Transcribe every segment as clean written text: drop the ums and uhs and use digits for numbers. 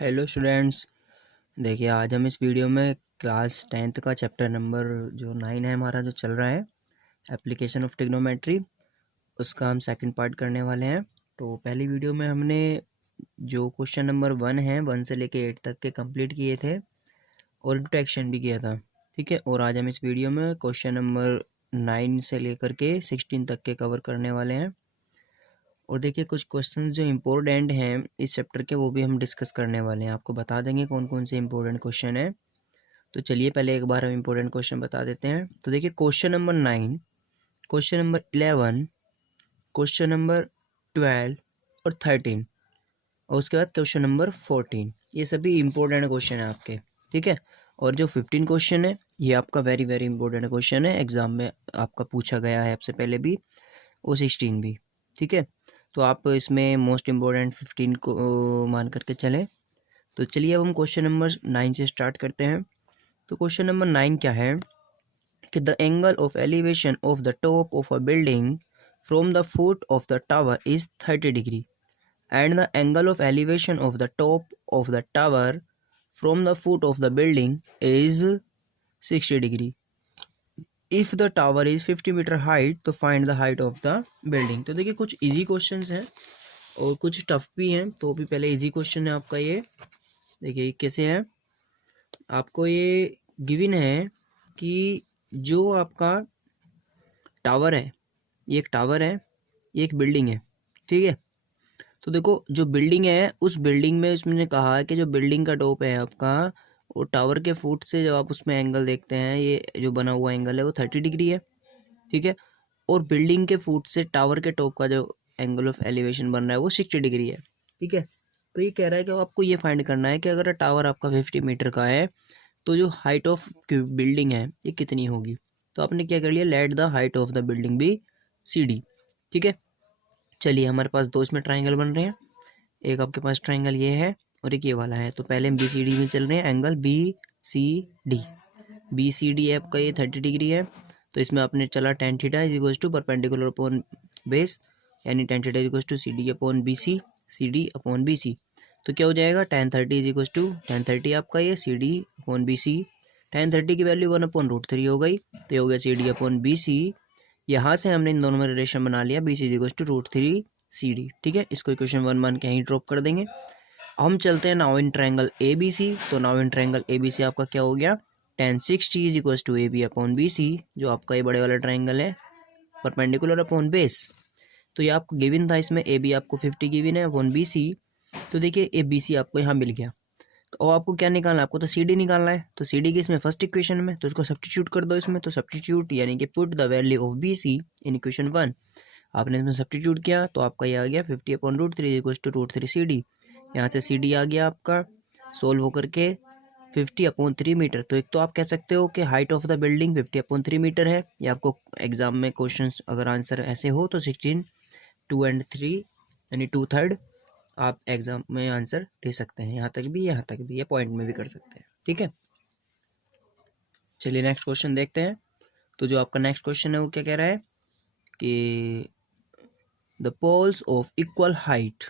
Hello students. देखिए आज हम इस वीडियो में क्लास 10th का चैप्टर नंबर जो 9 है हमारा जो चल रहा है एप्लीकेशन ऑफ ट्रिग्नोमेट्री, उसका हम सेकंड पार्ट करने वाले हैं। तो पहली वीडियो में हमने जो क्वेश्चन नंबर 1 है 1 से लेके 8 तक के कंप्लीट किए थे और इंट्रोडक्शन भी किया था, ठीक है। और आज हम इस वीडियो में क्वेश्चन नंबर 9 से लेकर के 16 तक के कवर करने वाले हैं। और देखिए कुछ क्वेश्चंस जो इम्पोर्टेंट हैं इस चैप्टर के वो भी हम डिस्कस करने वाले हैं, आपको बता देंगे कौन कौन से इम्पोर्टेंट क्वेश्चन है। तो चलिए पहले एक बार हम इम्पोर्टेंट क्वेश्चन बता देते हैं। तो देखिए question number 9, question number 11, question number 12 और 13 और उसके बाद क्वेश्चन नंबर 14, ये सभी इम्पोर्टेंट क्वेश्चन है आपके, ठीक है। और जो 15 क्वेश्चन है ये आपका वेरी वेरी इंपॉर्टेंट क्वेश्चन है, एग्जाम में आपका पूछा गया है आपसे पहले भी और 16 भी, ठीक है। तो आप इसमें मोस्ट इम्पोर्टेंट 15 को मान करके चलें। तो चलिए अब हम क्वेश्चन नंबर 9 से स्टार्ट करते हैं। तो क्वेश्चन नंबर 9 क्या है कि the angle of elevation of the top of a building from the foot of the tower is 30 degree and the angle of elevation of the top of the tower from the foot of the building is 60 degree. If the tower is 50 metre height तो find the height of the building. तो देखिए कुछ easy questions हैं और कुछ tough भी हैं। तो अभी पहले इजी क्वेश्चन है आपका, ये देखिए कैसे है। आपको ये गिवन है कि जो आपका टावर है, ये एक टावर है, ये एक बिल्डिंग है, ठीक है। तो देखो जो बिल्डिंग है उस बिल्डिंग में इसमें कहा है कि जो बिल्डिंग का टॉप है आपका और टावर के फुट से जब आप उसमें एंगल देखते हैं, ये जो बना हुआ एंगल है वो 30 डिग्री है, ठीक है। और बिल्डिंग के फुट से टावर के टॉप का जो एंगल ऑफ एलिवेशन बन रहा है वो 60 डिग्री है, ठीक है। तो ये कह रहा है कि आपको ये फाइंड करना है कि अगर टावर आपका 50 मीटर का है तो जो हाइट ऑफ बिल्डिंग है ये कितनी होगी। तो आपने क्या कर लिया, let the height of the building be CD, ठीक है। चलिए हमारे पास दो इसमें ट्राइंगल बन रहे हैं, एक आपके पास ट्राइंगल ये है और एक ये वाला है। तो पहले हम BCD में चल रहे हैं, एंगल BCD है आपका, ये 30 डिग्री है। तो इसमें आपने चला tan theta is equals to perpendicular upon base, यानी tan theta is equals to CD upon BC, CD upon BC। तो क्या हो जाएगा, tan 30 is equals to tan 30 आपका ये CD अपॉन BC। tan 30 की वैल्यू 1/√3 हो गई, तो ये हो गया CD अपॉन BC। यहाँ से हमने इन दोनों में रिलेशन बना लिया, BC is equals to √3 CD, ठीक है। इसको इक्वेशन 1 मान के यहीं ड्रॉप कर देंगे। हम चलते हैं नाउ इन ट्रायंगल ABC। तो नाउ इन ट्रायंगल ABC आपका क्या हो गया, tan 60 is equals to AB upon BC, जो आपका ये बड़े वाला ट्रायंगल है, परपेंडिकुलर अपॉन बेस। तो ये आपको गिवन था, इसमें AB आपको 50 गिवन है अपॉन BC। तो देखिए ये BC आपको यहाँ मिल गया। तो आपको क्या निकालना है, आपको तो CD निकालना है। तो CD की इसमें फर्स्ट इक्वेशन में, तो इसको सब्स्टिट्यूट कर दो इसमें। तो सब्स्टिट्यूट यानी कि put the value of BC in equation 1। आपने इसमें सब्स्टिट्यूट किया तो आपका ये आ गया 50 अपॉन √3 इक्वल्स टू √3 CD। यहाँ से CD आ गया आपका सोल्व होकर के 50/3 मीटर। तो एक तो आप कह सकते हो कि height of the building 50/3 metre है। या आपको एग्जाम में क्वेश्चन अगर आंसर ऐसे हो तो 16 2 and 3 यानी 2/3 आप एग्जाम में आंसर दे सकते हैं, यहाँ तक भी यहाँ तक भी, ये पॉइंट में भी कर सकते हैं, ठीक है। चलिए नेक्स्ट क्वेश्चन देखते हैं। तो जो आपका नेक्स्ट क्वेश्चन है वो क्या कह रहा है कि the poles of equal height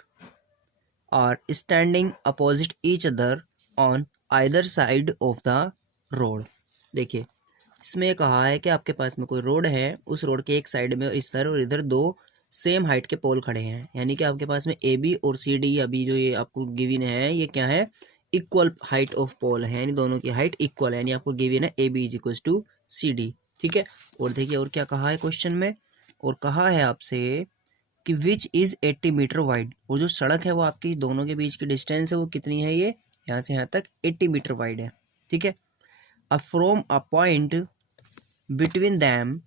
are standing opposite each other on either side of the road. देखिए इसमें कहा है कि आपके पास में कोई रोड है, उस रोड के एक साइड में इस तरह और इधर दो सेम हाइट के पोल खड़े हैं, यानी कि आपके पास में AB और CD अभी जो ये आपको गिवन है ये क्या है, इक्वल हाइट ऑफ पोल है, यानी दोनों की हाइट इक्वल है, यानी आपको गिवन है AB is equal to CD, ठीक है। और देखिए और क्या कहा है क्वेश्चन में, और कहा है आपसे कि विच इज़ 80 मीटर वाइड, और जो सड़क है वो आपकी दोनों के बीच की डिस्टेंस है वो कितनी है, ये यहाँ से यहाँ तक 80 मीटर वाइड है, ठीक है। अब from a point between them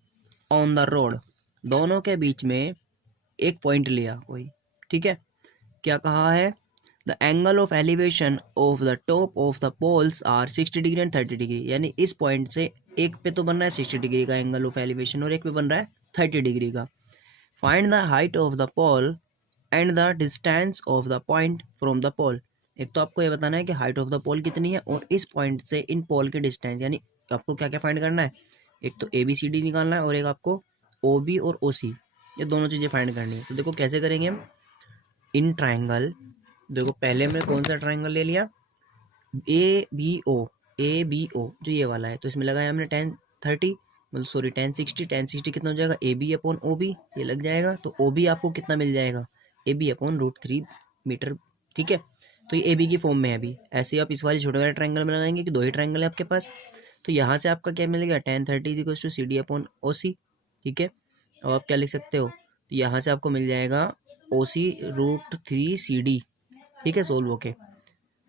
on the road, दोनों के बीच में एक पॉइंट लिया कोई, ठीक है। क्या कहा है, the angle of elevation of the top of the poles are 60 degree and 30 degree, यानी इस पॉइंट से एक पे तो बन रहा है 60 डिग्री का एंगल ऑफ एलिवेशन और एक पे बन रहा है 30 डिग्री का। Find the height of the pole and the distance of the point from the pole. एक तो आपको ये बताना है कि हाइट ऑफ द पोल कितनी है और इस पॉइंट से इन पोल के डिस्टेंस, यानी आपको क्या क्या फाइंड करना है, एक तो ABCD निकालना है और एक आपको OB और OC, ये दोनों चीज़ें फाइंड करनी है। तो देखो कैसे करेंगे हम, इन ट्राइंगल देखो पहले हमने कौन सा ट्राइंगल ले लिया, ए बी ओ जो ये वाला है, तो इसमें लगाया हमने 10 30, मतलब सॉरी 10 60, 10 60 कितना हो जाएगा, A B upon O B, ये लग जाएगा। तो ओ बी आपको कितना मिल जाएगा, ए बी अपॉन √3 मीटर। ठीक है, तो ये ए बी की फॉर्म में है अभी। ऐसे ही आप इस वाले छोटे वाले ट्राइंगल में लगाएंगे कि दो ही ट्राइंगल है आपके पास, तो यहाँ से आपका क्या मिलेगा, 10 30 = CD अपॉन ओ सी। ठीक है, अब आप क्या लिख सकते हो, तो यहाँ से आपको मिल जाएगा ओ सी √3 CD। ठीक है, सोल्व होके।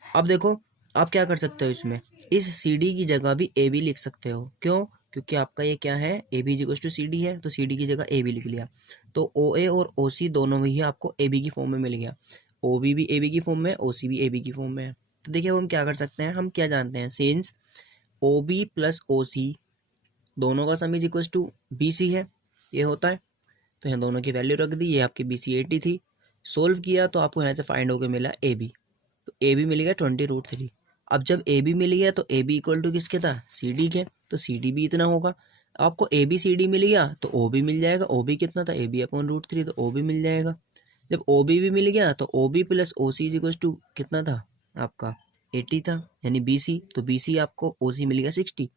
अब देखो आप क्या कर सकते हो, इसमें इस सी डी की जगह भी ए बी लिख सकते हो। क्यों, क्योंकि आपका ये क्या है, A B equals to C D है, तो सी डी की जगह ए बी लिख लिया। तो ओ ए और ओ सी दोनों में ही आपको ए बी की फॉर्म में मिल गया। ओ बी भी ए बी की फॉर्म में, ओ सी भी ए बी की फॉर्म में है। तो देखिए अब हम क्या कर सकते हैं, हम क्या जानते हैं, since O B plus O C दोनों का sum is equals to B C है, ये होता है। तो यहाँ दोनों की वैल्यू रख दी, ये आपकी बी सी 80 थी। सोल्व किया तो आपको यहाँ से फाइंड होकर मिला ए बी, तो ए बी मिल गया 20√3। अब जब ए बी मिल गया तो ए बी इक्वल टू किसके था, सी डी के, तो सी डी भी इतना होगा। आपको ए बी सी डी मिल गया तो ओ बी मिल जाएगा, ओ बी कितना था, ए बी अपॉन √3, तो ओ बी मिल जाएगा। जब ओ बी भी मिल गया तो O B plus O C is equal to कितना था आपका, 80 था, यानी बी सी, तो बी सी आपको ओ सी मिल गया 60।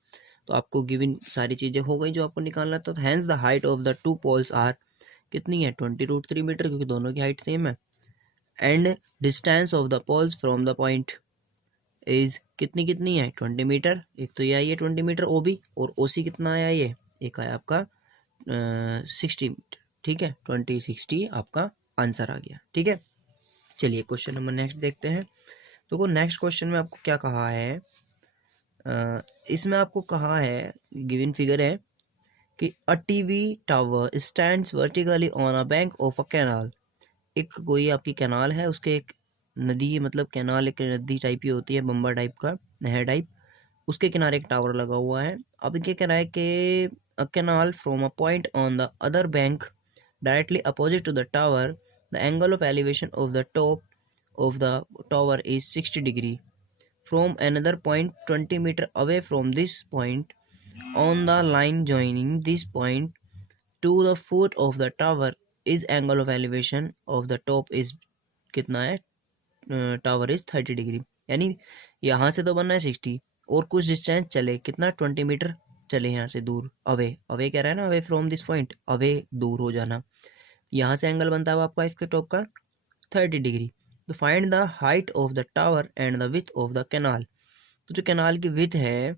तो आपको गिवन सारी चीज़ें हो गई जो आपको निकालना था। तो hence the height of the two poles are कितनी है, 20√3 मीटर, क्योंकि दोनों की हाइट सेम है। And distance of the poles from the point is कितनी कितनी है, 20 मीटर। एक तो ये आई है 20 मीटर ओ बी, और ओ सी कितना आया, ये एक आया आपका 60 मीटर। ठीक है, 20/60 आपका आंसर आ गया। ठीक है, चलिए क्वेश्चन नंबर नेक्स्ट देखते हैं। तो नेक्स्ट क्वेश्चन में आपको क्या कहा है, इसमें आपको कहा है, गिवन फिगर है कि a TV tower stands vertically on a bank of a canal. एक कोई आपकी कैनाल है, उसके एक नदी, मतलब कैनाल एक नदी टाइप की होती है, बम्बा टाइप का, नहर टाइप, उसके किनारे एक टावर लगा हुआ है। अब इनके किनारे के canal from a point on the other bank directly opposite to the tower, the angle of elevation of the top of the tower is 60 degree from another point 20 meter away from this point on the line joining this point to the foot of the tower is angle of elevation of the top is कितना है, tower is 30 degree. यानी यहाँ से तो बनना है 60, और कुछ डिस्टेंस चले, कितना 20 मीटर चले यहाँ से दूर, अवे अवे कह रहा है ना, away from this point, away दूर हो जाना। यहाँ से एंगल बनता है आपका इसके टॉप का 30 डिग्री। तो find the height of the tower and the width of the canal. तो जो कैनाल की विथ है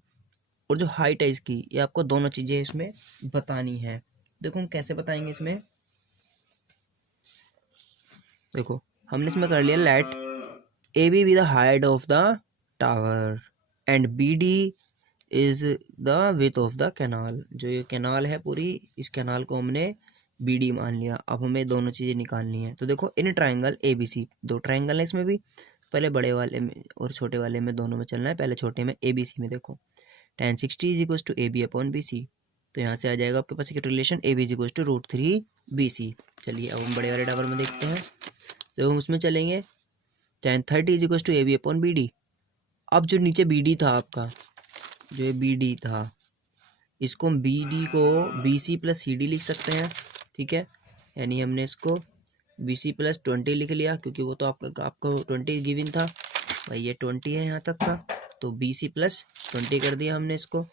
और जो हाइट है इसकी, ये आपको दोनों चीज़ें इसमें बतानी है। देखो हम कैसे बताएंगे इसमें, देखो हमने इसमें कर लिया, let A B the height of the tower and B D is the width of the canal. जो ये कैनाल है पूरी, इस कैनाल को हमने बी डी मान लिया। अब हमें दोनों चीज़ें निकालनी है। तो देखो इन ट्राइंगल ए बी सी, दो ट्राइंगल है इसमें भी, पहले बड़े वाले में और छोटे वाले में, दोनों में चलना है। पहले छोटे में ए बी सी में देखो 1060 is equal to A B upon B C, तो यहाँ से आ जाएगा आपके पास एक relation, A B is equal to √3 B C. चलिए अब हम बड़े वाले टावर में देखते हैं, तो हम उसमें चलेंगे 1030 is equal to A B upon B D. अब जो नीचे बी डी था आपका, जो ये बी डी था, इसको हम बी डी को B C plus C D लिख सकते हैं। ठीक है, यानी हमने इसको बी सी प्लस 20 लिख लिया, क्योंकि वो तो आपको 20 गिवन था भाई, ये 20 है यहाँ तक का, तो बी सी प्लस 20 कर दिया हमने इसको।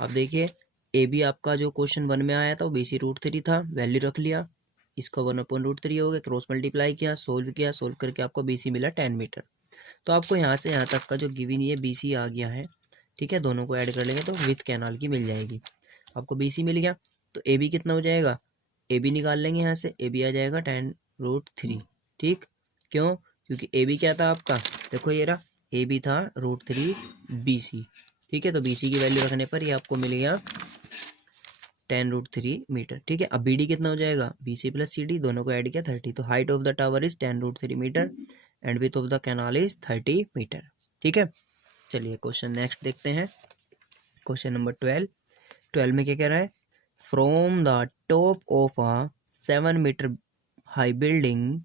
अब देखिए ए बी आपका जो क्वेश्चन 1 में आया था वो बी सी √3 था, वैल्यू रख लिया, इसका 1/√3 हो गया, क्रॉस मल्टीप्लाई किया, सोल्व किया, सोल्व करके आपको बी सी मिला 10 मीटर। तो आपको यहाँ से यहाँ तक का जो गिवन ये बी सी आ गया है। ठीक है, दोनों को ऐड कर लेंगे तो विथ कैनाल की मिल जाएगी। आपको बी सी मिल गया, तो ए बी कितना हो जाएगा, ए बी निकाल लेंगे यहाँ से, ए बी आ जाएगा 10√3। ठीक, क्यों, क्योंकि ए बी क्या था आपका, देखो ये रहा, ए बी था √3 बी सी। ठीक है, तो बी सी की वैल्यू रखने पर ये आपको मिल गया 10√3 मीटर। ठीक है, अब बी डी कितना हो जाएगा, B C plus C D, दोनों को ऐड किया 30। तो height of the tower is 10√3 metre and width of the canal is 30 metre. ठीक है, चलिए क्वेश्चन नेक्स्ट देखते हैं, क्वेश्चन नंबर 12 में क्या कह रहा है, from the top of a 7 metre high building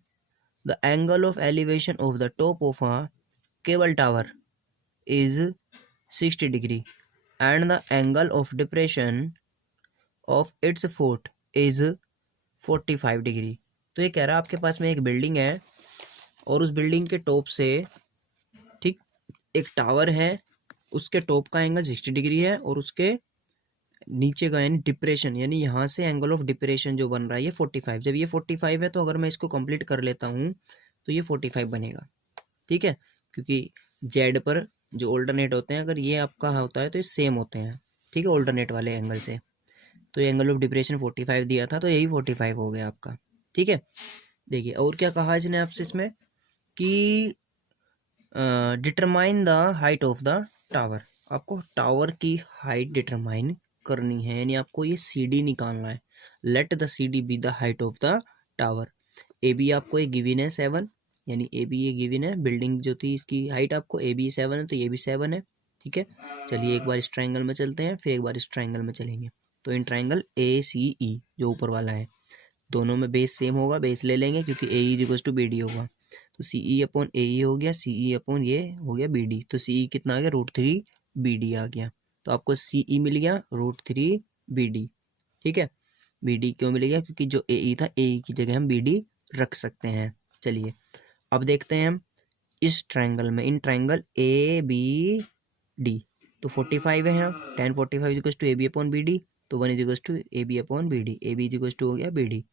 the angle of elevation of the top of a cable tower is 60 degree and the angle of depression of its foot is 45 degree. तो ये कह रहा है आपके पास में एक building है, और उस बिल्डिंग के टॉप से, ठीक, एक टावर है, उसके टॉप का एंगल 60 डिग्री है और उसके नीचे का यानी डिप्रेशन, यानी यहाँ से एंगल ऑफ डिप्रेशन जो बन रहा है ये 45। जब ये 45 है तो अगर मैं इसको कंप्लीट कर लेता हूँ तो ये 45 बनेगा, ठीक है, क्योंकि जेड पर जो ऑल्टरनेट होते हैं अगर ये आपका होता है तो ये सेम होते हैं, ठीक है, ऑल्टरनेट वाले एंगल से। तो ये एंगल ऑफ डिप्रेशन 45 दिया था तो यही 45 हो गया आपका, ठीक है। देखिए और क्या कहा इसने आपसे इसमें कि determine the height of the tower, आपको टावर की हाइट डिटरमाइन करनी है, यानी आपको ये सी डी निकालना है। Let the C D be the height of the tower. A B आपको ये गिवन है 7, यानी ए बी ये गिवन है, बिल्डिंग जो थी इसकी हाइट आपको ए बी 7 है तो ये भी 7 है, ठीक है। चलिए एक बार इस ट्राइंगल में चलते हैं, फिर एक बार इस ट्राइंगल में चलेंगे। तो इन ट्राइंगल ए सी ई जो ऊपर वाला है, दोनों में बेस सेम होगा, बेस ले लेंगे क्योंकि A is equal to B D होगा। तो सी ई अपॉन ए ई हो गया, सी ई अपॉन ये हो गया बी डी, तो सी ई कितना आ गया √3 बी डी आ गया। तो आपको सी ई मिल गया √3 बी डी, ठीक है। बी डी क्यों मिल गया, क्योंकि जो ए ई था ए ई की जगह हम बी डी रख सकते हैं। चलिए अब देखते हैं हम इस ट्राइंगल में, in triangle A B D, तो 45 है यहाँ, tan 45 equal to A B upon B D, तो 1 is equal to A B upon B D, A B is equal to हो गया बी डी।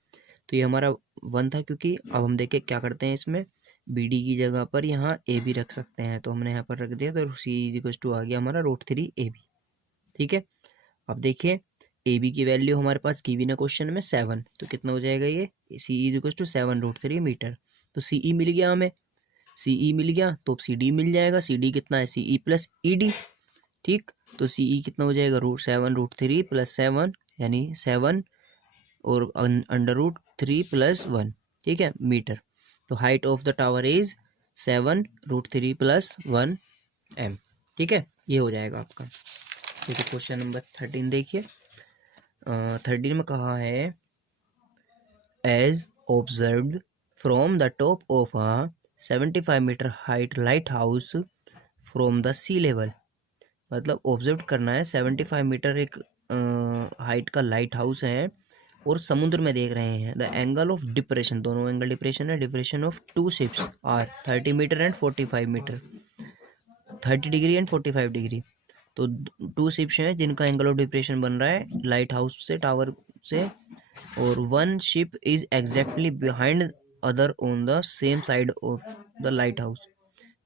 तो ये हमारा 1 था, क्योंकि अब हम देखें क्या करते हैं इसमें, बी डी की जगह पर यहाँ ए बी रख सकते हैं, तो हमने यहाँ पर रख दिया, तो सी इज इक्वल टू आ गया हमारा √3 ए बी, ठीक है। अब देखिए ए बी की वैल्यू हमारे पास गिवन है क्वेश्चन में 7, तो कितना हो जाएगा ये, सी इज इक्वल टू 7√3 मीटर। तो सी ई मिल गया हमें, सी ई मिल गया तो सी डी मिल जाएगा, सी डी कितना है सी ई प्लस ई डी, ठीक। तो सी ई कितना हो जाएगा √7 प्लस 7 यानी 7 और √3 प्लस 1, ठीक है, मीटर। तो height of the tower is 7 √3 plus 1 m, ठीक है, ये हो जाएगा आपका। देखिए क्वेश्चन नंबर 13 देखिए, 13 में कहा है as observed from the top of a 75 metre height lighthouse from the sea level, मतलब ऑब्जर्व करना है 75 मीटर एक हाइट का लाइट हाउस है और समुद्र में देख रहे हैं। द एंगल ऑफ डिप्रेशन, दोनों एंगल डिप्रेशन है, depression of 2 ships are 30 metre and 45 metre, 30 degree and 45 degree. तो 2 शिप्स हैं जिनका एंगल ऑफ डिप्रेशन बन रहा है लाइट हाउस से, टावर से, और 1 ship is exactly behind other on the same side of the light house.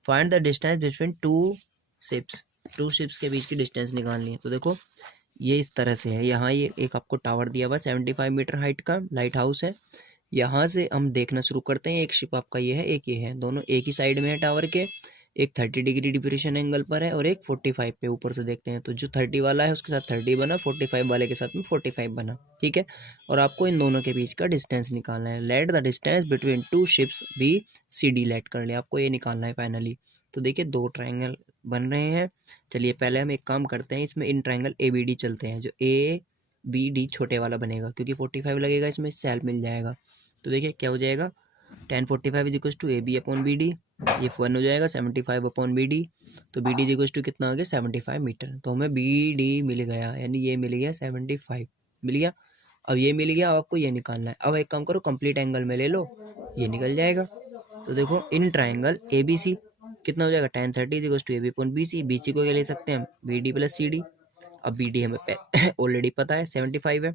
Find the distance between 2 ships, 2 ships के बीच की डिस्टेंस निकालनी है। तो देखो ये इस तरह से है, यहाँ ये एक आपको टावर दिया हुआ 75 मीटर हाइट का लाइट हाउस है, यहाँ से हम देखना शुरू करते हैं, एक शिप आपका ये है, एक ये है, दोनों एक ही साइड में है टावर के, एक 30 डिग्री डिप्रेशन एंगल पर है और एक 45 पे ऊपर से देखते हैं। तो जो 30 वाला है उसके साथ 30 बना, 45 वाले के साथ में 45 बना, ठीक है। और आपको इन दोनों के बीच का डिस्टेंस निकालना है। Let the distance between 2 ships be C D, let कर लिया, आपको ये निकालना है फाइनली। तो देखिए 2 ट्राइंगल बन रहे हैं। चलिए पहले हम एक काम करते हैं, इसमें in triangle A B D चलते हैं, जो ए बी डी छोटे वाला बनेगा क्योंकि 45 लगेगा इसमें, सेल मिल जाएगा। तो देखिए क्या हो जाएगा, tan 45 is equal to A B upon B D, ये 1 हो जाएगा 75 अपॉन बी डी, तो B D is equal to कितना आ गया 75 मीटर। तो हमें बी डी मिल गया, यानी ये मिल गया 75 मिल गया। अब ये मिल गया, अब आपको ये निकालना है। अब एक काम करो, कंप्लीट एंगल में ले लो, ये निकल जाएगा। तो देखो इन ट्राइंगल ए बी सी कितना हो जाएगा, tan 30 is equal to A B upon B C, B C को क्या ले सकते हैं हम, B D plus C D. अब बी डी हमें ऑलरेडी पता है 75 है,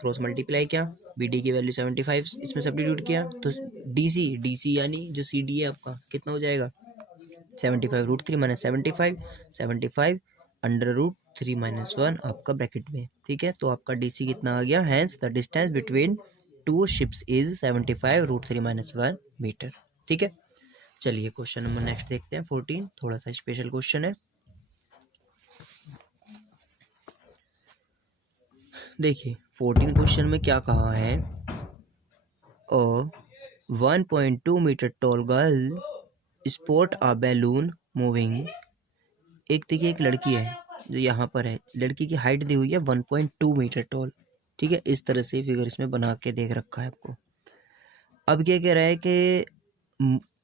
क्रॉस मल्टीप्लाई किया, बी डी की वैल्यू 75 इसमें सब्स्टिट्यूट किया, तो डी सी यानी जो सी डी है आपका कितना हो जाएगा 75 √3 माइनस 75 √3 माइनस 1 आपका ब्रैकेट में, ठीक है। तो आपका डी सी कितना आ गया, hence the distance between 2 ships is 75 √3 minus 1 metre, ठीक है। चलिए क्वेश्चन नंबर नेक्स्ट देखते हैं 14, थोड़ा सा स्पेशल क्वेश्चन है। देखिए 14 क्वेश्चन में क्या कहा है, 1.2 metre tall girl spot a balloon moving. एक देखिए एक लड़की है जो यहाँ पर है, लड़की की हाइट दी हुई है 1.2 मीटर टॉल, ठीक है, इस तरह से फिगर इसमें बना के देख रखा है आपको। अब क्या कह रहा है कि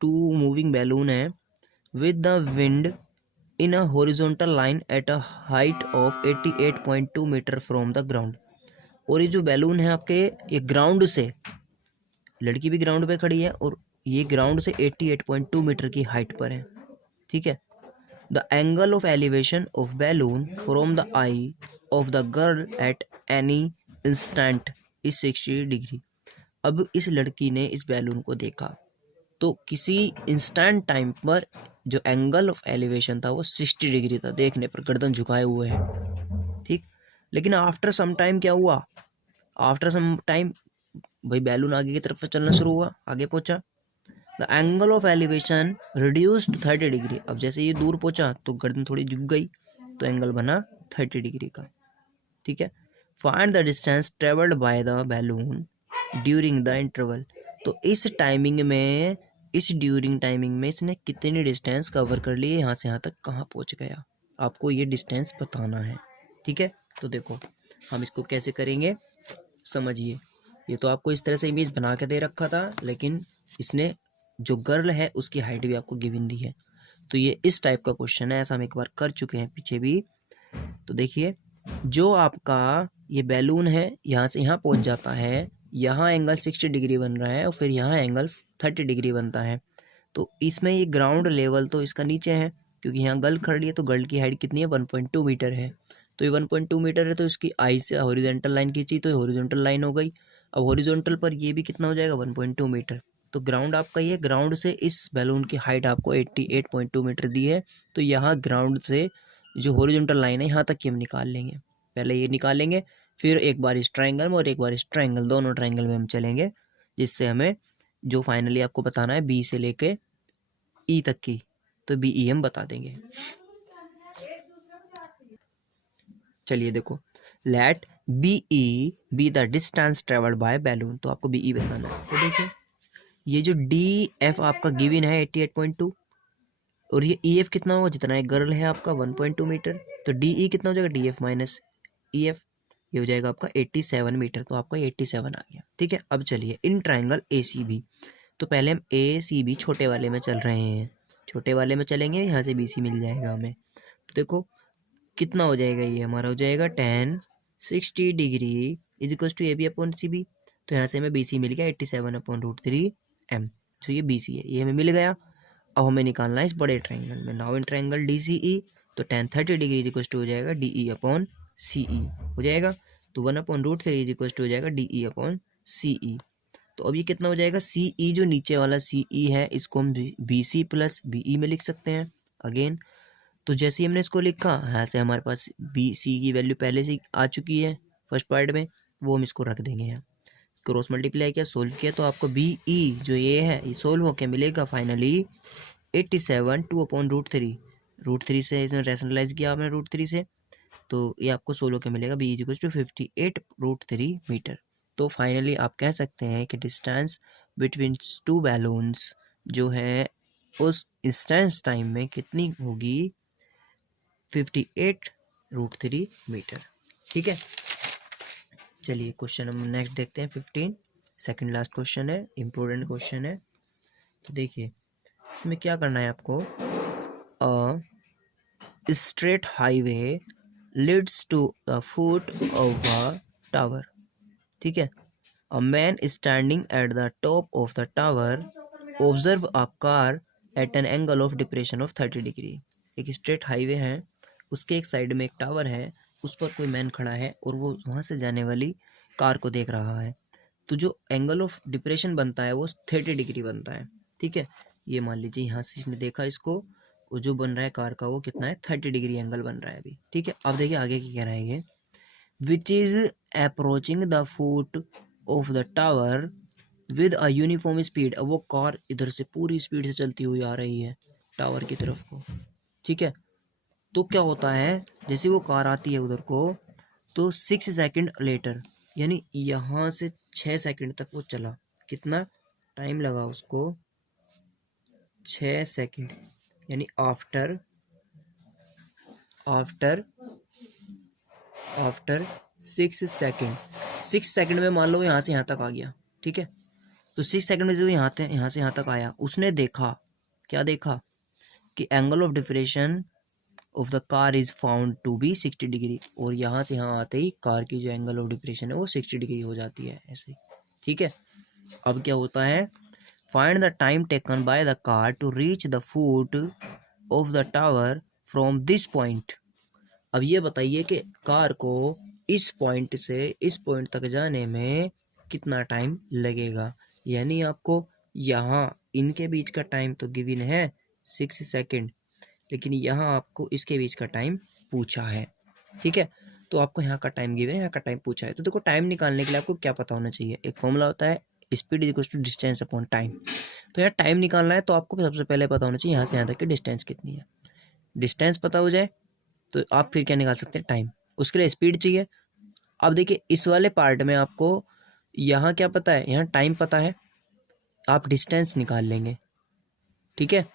2 मूविंग बैलून है with the wind in a horizontal line at a height of 88.2 metre from the ground. और ये जो बैलून है आपके, ये ग्राउंड से, लड़की भी ग्राउंड पे खड़ी है और ये ग्राउंड से 88.2 मीटर की हाइट पर है, ठीक है। The angle of elevation of balloon from the I of the girl at any instant is 60 degree. अब इस लड़की ने इस बैलून को देखा, तो किसी इंस्टेंट टाइम पर जो एंगल ऑफ एलिवेशन था वो 60 डिग्री था, देखने पर गर्दन झुकाए हुए है, ठीक। लेकिन आफ्टर सम टाइम क्या हुआ, आफ्टर सम टाइम भाई बैलून आगे की तरफ चलना शुरू हुआ, आगे पहुंचा। The angle of elevation reduced 30 degree. अब जैसे ये दूर पहुंचा तो गर्दन थोड़ी झुक गई, तो एंगल बना 30 डिग्री का, ठीक है। Find the distance travelled by the balloon during the interval. तो इस टाइमिंग में, इस ड्यूरिंग टाइमिंग में इसने कितनी डिस्टेंस कवर कर ली, यहाँ से यहाँ तक कहाँ पहुँच गया, आपको ये डिस्टेंस बताना है, ठीक है। तो देखो हम इसको कैसे करेंगे, समझिए। ये तो आपको इस तरह से इमेज बना के दे रखा था, लेकिन इसने जो गर्ल है उसकी हाइट भी आपको गिवन दी है। तो ये इस टाइप का क्वेश्चन है, ऐसा हम एक बार कर चुके हैं पीछे भी। तो देखिए, जो आपका ये बैलून है यहाँ से यहाँ पहुँच जाता है, यहाँ एंगल 60 डिग्री बन रहा है और फिर यहाँ एंगल 30 डिग्री बनता है। तो इसमें ये ग्राउंड लेवल तो इसका नीचे है, क्योंकि यहाँ गर्ल खड़ी है, तो गर्ल की हाइट कितनी है, 1.2 मीटर है। तो ये 1.2 मीटर है, तो इसकी आई से हॉरिजॉन्टल लाइन खींची तो ये हॉरिजॉन्टल लाइन हो गई। अब हॉरिजॉन्टल पर ये भी कितना हो जाएगा, 1.2 मीटर। तो ग्राउंड आपका ये, ग्राउंड से इस बैलून की हाइट आपको 88.2 मीटर दी है। तो यहाँ ग्राउंड से जो हॉरिजॉन्टल लाइन है यहाँ तक की हम निकाल लेंगे, पहले ये निकालेंगे, फिर एक बार इस ट्रायंगल में और एक बार इस ट्रायंगल, दोनों ट्रायंगल में हम चलेंगे, जिससे हमें जो फाइनली आपको बताना है बी से लेके ई तक की, तो बी ई हम बता देंगे। चलिए देखो, let B E B the distance travelled by balloon, तो आपको बी ई बताना है। तो देखिए, ये जो डी एफ आपका गिवन है 88.2, और ये ई एफ कितना होगा, जितना एक गर्ल है आपका 1.2 मीटर, तो डी ई कितना हो जाएगा, D F minus E F, ये हो जाएगा आपका 87 मीटर। तो आपका 87 आ गया, ठीक है। अब चलिए इन ट्राइंगल ए सी बी, तो पहले हम ए सी बी छोटे वाले में चल रहे हैं, छोटे वाले में चलेंगे, यहाँ से बी सी मिल जाएगा हमें। तो देखो कितना हो जाएगा, ये हमारा हो जाएगा 1060 degree is equal to A B upon C B. तो यहाँ से हमें बी सी मिल गया 87/√3 एम, जो ये बी सी है, ये हमें मिल गया। अब हमें निकालना है इस बड़े ट्रायंगल में, now in triangle D C E, तो 1030 डिग्री इज इक्वल टू हो जाएगा डी ई अपॉन सी ई हो जाएगा। तो 1/√3 इज इक्वल टू हो जाएगा डी ई अपॉन सी ई। तो अब ये कितना हो जाएगा, सी ई जो नीचे वाला सी ई है, इसको हम B C plus B E में लिख सकते हैं अगेन। तो जैसे ही हमने इसको लिखा, यहाँ से हमारे पास बी सी की वैल्यू पहले से आ चुकी है फर्स्ट पार्ट में, वो हम इसको रख देंगे यहाँ। क्रॉस मल्टीप्लाई किया, सोल्व किया, तो आपको बी ई जो ये है ये सोल्व होकर मिलेगा फाइनली 87 2/√3 से इसने रैशनलाइज किया आपने √3 से, तो ये आपको सोल्व होकर मिलेगा B is equal to 58√3 metre. तो फाइनली आप कह सकते हैं कि डिस्टेंस बिटवीन टू बैलून्स जो है उस इंस्टेंस टाइम में कितनी होगी, 58√3 मीटर, ठीक है। चलिए क्वेश्चन हम नेक्स्ट देखते हैं 15, सेकंड लास्ट क्वेश्चन है, इम्पोर्टेंट क्वेश्चन है। तो देखिए इसमें क्या करना है आपको, a straight highway leads to the foot of a tower, ठीक है। A man standing at the top of the tower observe a car at an angle of depression of 30 degree. एक स्ट्रेट हाईवे है, उसके एक side में एक tower है, उस पर कोई मैन खड़ा है और वो वहाँ से जाने वाली कार को देख रहा है। तो जो एंगल ऑफ डिप्रेशन बनता है वो 30 डिग्री बनता है, ठीक है। ये मान लीजिए यहाँ से इसने देखा इसको, वो जो बन रहा है कार का वो कितना है, 30 डिग्री एंगल बन रहा है अभी, ठीक है। अब देखिए आगे क्या कह रहा है ये, which is approaching the foot of the tower with a uniform speed. अब वो कार इधर से पूरी स्पीड से चलती हुई आ रही है टावर की तरफ को, ठीक है। तो क्या होता है, जैसे वो कार आती है उधर को, तो 6 सेकंड लेटर, यानी यहाँ से 6 सेकंड तक वो चला, कितना टाइम लगा उसको, 6 सेकंड, यानी आफ्टर 6 सेकंड में मान लो यहाँ से यहाँ तक आ गया, ठीक है। तो 6 सेकंड में जो यहाँ से यहाँ तक आया, उसने देखा, क्या देखा कि angle of depression of the car is found to be 60 degree, और यहाँ से यहाँ आते ही कार की जो एंगल ऑफ डिप्रेशन है वो 60 डिग्री हो जाती है ऐसे, ठीक है। अब क्या होता है, find the time taken by the car to reach the foot of the tower from this point. अब ये बताइए कि कार को इस पॉइंट से इस पॉइंट तक जाने में कितना टाइम लगेगा। यानी आपको यहाँ इनके बीच का टाइम तो गिवन है 6 सेकंड, लेकिन यहाँ आपको इसके बीच का टाइम पूछा है। ठीक है, तो आपको यहाँ का टाइम गिवन है, यहाँ का टाइम पूछा है। तो देखो टाइम निकालने के लिए आपको क्या पता होना चाहिए, एक फॉर्मूला होता है speed is equal to distance upon time. तो यहाँ टाइम निकालना है तो आपको सबसे पहले पता होना चाहिए यहाँ से यहाँ तक की डिस्टेंस कितनी है। डिस्टेंस पता हो जाए तो आप फिर क्या निकाल सकते हैं, टाइम। उसके लिए स्पीड चाहिए। अब देखिए इस वाले पार्ट में आपको यहाँ क्या पता है, यहाँ टाइम पता है, आप डिस्टेंस निकाल लेंगे। ठीक है,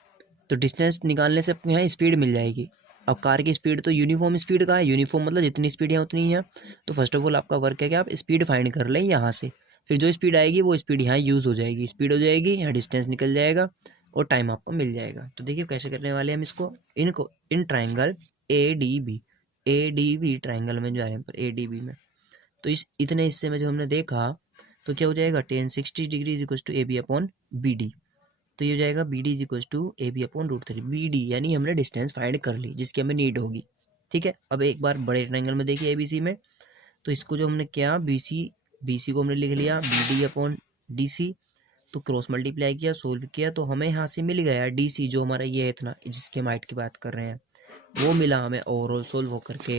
तो डिस्टेंस निकालने से आपको यहाँ स्पीड मिल जाएगी। अब कार की स्पीड तो यूनिफॉर्म स्पीड का है, यूनिफॉर्म मतलब जितनी स्पीड है उतनी है। तो फर्स्ट ऑफ ऑल आपका वर्क है कि आप स्पीड फाइंड कर लें यहाँ से, फिर जो स्पीड आएगी वो स्पीड यहाँ यूज़ हो जाएगी, स्पीड हो जाएगी, यहाँ डिस्टेंस निकल जाएगा और टाइम आपको मिल जाएगा। तो देखिए कैसे करने वाले हैं हम इसको, इनको in triangle A D B triangle में जो आ रहे हैं पर ए डी बी में, तो इस इतने हिस्से में जो हमने देखा तो क्या हो जाएगा, tan 60 degree is equal to A B upon B D. तो ये हो जाएगा B D is equal to A B upon √3। B D यानी हमने डिस्टेंस फाइंड कर ली जिसकी हमें नीड होगी। ठीक है, अब एक बार बड़े ट्रायंगल में देखिए ए बी सी में, तो इसको जो हमने किया बी सी को हमने लिख लिया B D upon D C. तो क्रॉस मल्टीप्लाई किया, सोल्व किया, तो हमें यहाँ से मिल गया डी सी जो हमारा ये है इतना जिसके हम हाइट की बात कर रहे हैं, वो मिला हमें ओवरऑल सोल्व होकर के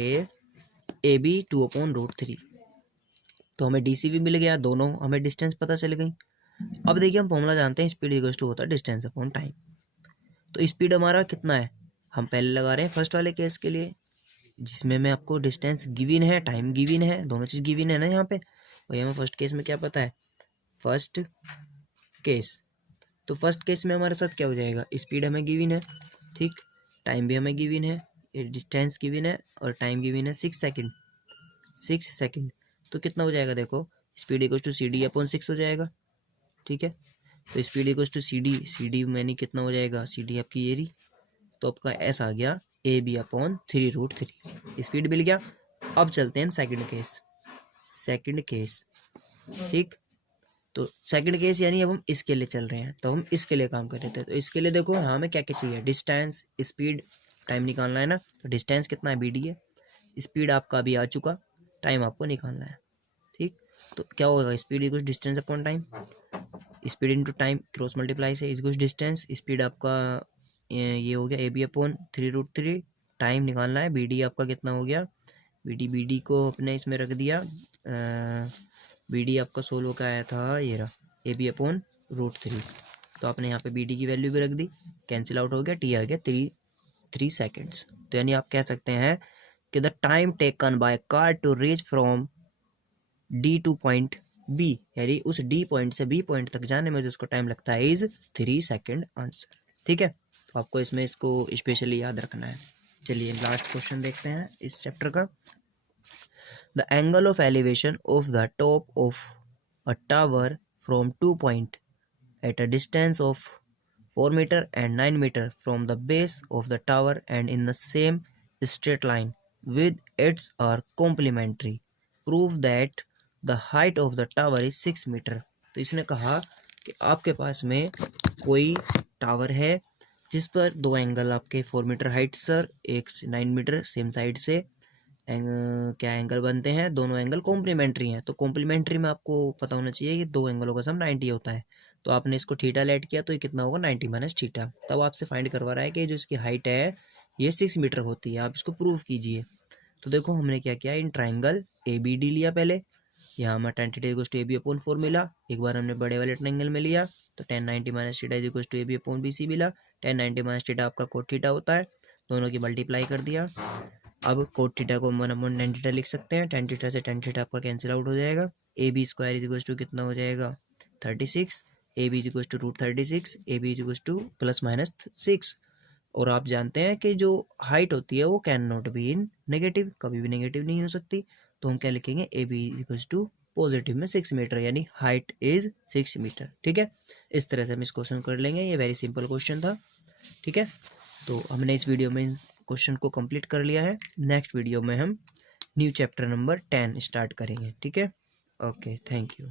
ए बी 2/√3। तो हमें डी सी भी मिल गया, दोनों हमें डिस्टेंस पता चल गई। अब देखिए हम फॉर्मूला जानते हैं स्पीड इक्वल टू होता है डिस्टेंस अपॉन टाइम। तो स्पीड हमारा कितना है, हम पहले लगा रहे हैं फर्स्ट वाले केस के लिए जिसमें मैं आपको डिस्टेंस गिवन है, टाइम गिवन है, दोनों चीज़ गिवन है ना यहाँ पे। वही हमें फर्स्ट केस में क्या पता है, फर्स्ट केस। तो फर्स्ट केस में हमारे साथ क्या हो जाएगा, स्पीड हमें गिवन है, ठीक, टाइम भी हमें गिवन है, डिस्टेंस गिवन है और टाइम गिवन है 6 सेकेंड। 6 सेकेंड तो कितना हो जाएगा, देखो speed equal to C D upon 6 हो जाएगा। ठीक है, तो speed equal to C D मैंने कितना हो जाएगा, सी डी आपकी ये रही, तो आपका एस आ गया ए बी अपॉन 3√3। स्पीड मिल गया। अब चलते हैं हम सेकंड केस। ठीक, तो सेकंड केस यानी अब हम इसके लिए चल रहे हैं, तो हम इसके लिए काम कर रहे थे। तो इसके लिए देखो हमें क्या क्या चाहिए, डिस्टेंस, स्पीड, टाइम निकालना है ना। तो डिस्टेंस कितना है, बी डी है, स्पीड आपका अभी आ चुका, टाइम आपको निकालना है। ठीक, तो क्या होगा, speed equal distance upon time, speed into time cross multiply से इज कुछ डिस्टेंस, स्पीड आपका ये हो गया ए बी अपॉन 3√3, टाइम निकालना है, बी डी आपका कितना हो गया, बी डी को अपने इसमें रख दिया, बी डी आपका सोल्व का आया था ये रहा ए बी अपॉन √3। तो आपने यहाँ पे बी डी की वैल्यू भी रख दी, कैंसिल आउट हो गया, टी आ गया 3 सेकेंड्स। तो यानी आप कह सकते हैं कि the time taken by car to reach from D to point B, यानी उस डी पॉइंट से बी पॉइंट तक जाने में जो उसको टाइम लगता है इज 3 सेकेंड आंसर। ठीक है, तो आपको इसमें इसको स्पेशली याद रखना है। चलिए लास्ट क्वेश्चन देखते हैं इस चैप्टर का। The angle of elevation of the top of a tower from 2 point at a distance of 4 metre and 9 metre from the base of the tower and in the same straight line with its are complementary, prove that the height of the tower is 6 metre. तो इसने कहा कि आपके पास में कोई tower है जिस पर दो एंगल आपके 4 मीटर हाइट सर, एक 9 मीटर सेम साइड से क्या एंगल बनते हैं, दोनों एंगल कॉम्प्लीमेंट्री हैं। तो कॉम्प्लीमेंट्री में आपको पता होना चाहिए कि दो एंगलों का सम 90 होता है। तो आपने इसको थीटा लेट किया तो ये कितना होगा, 90 माइनस थीटा। तब आपसे फाइंड करवा रहा है कि जो इसकी हाइट है ये 6 मीटर होती है, आप इसको प्रूव कीजिए। तो देखो हमने क्या किया, in triangle A B D लिया पहले, यहाँ हमें tan theta equal to A B upon 4 मिला। एक बार हमने बड़े वाले ट्रायंगल में लिया तो tan 90 minus theta equal to A B upon B C मिला। tan 90 माइनस थीटा आपका कोट थीटा होता है, दोनों की मल्टीप्लाई कर दिया। अब कोट थीटा को 1/tan थीटा लिख सकते हैं, tan थीटा से tan थीटा आपका कैंसिल आउट हो जाएगा। A B square equal to कितना हो जाएगा 36, A B equal to √36, A B equal to +/6। और आप जानते हैं कि जो हाइट होती है वो can not be in negative, कभी भी नेगेटिव नहीं हो सकती। तो हम क्या लिखेंगे, A B equal to positive में 6 मीटर, यानी हाइट इज 6 मीटर। ठीक है, इस तरह से हम इस क्वेश्चन कर लेंगे, ये वेरी सिंपल क्वेश्चन था। ठीक है, तो हमने इस वीडियो में क्वेश्चन को कंप्लीट कर लिया है। नेक्स्ट वीडियो में हम न्यू चैप्टर नंबर 10 स्टार्ट करेंगे। ठीक है, ओके, थैंक यू।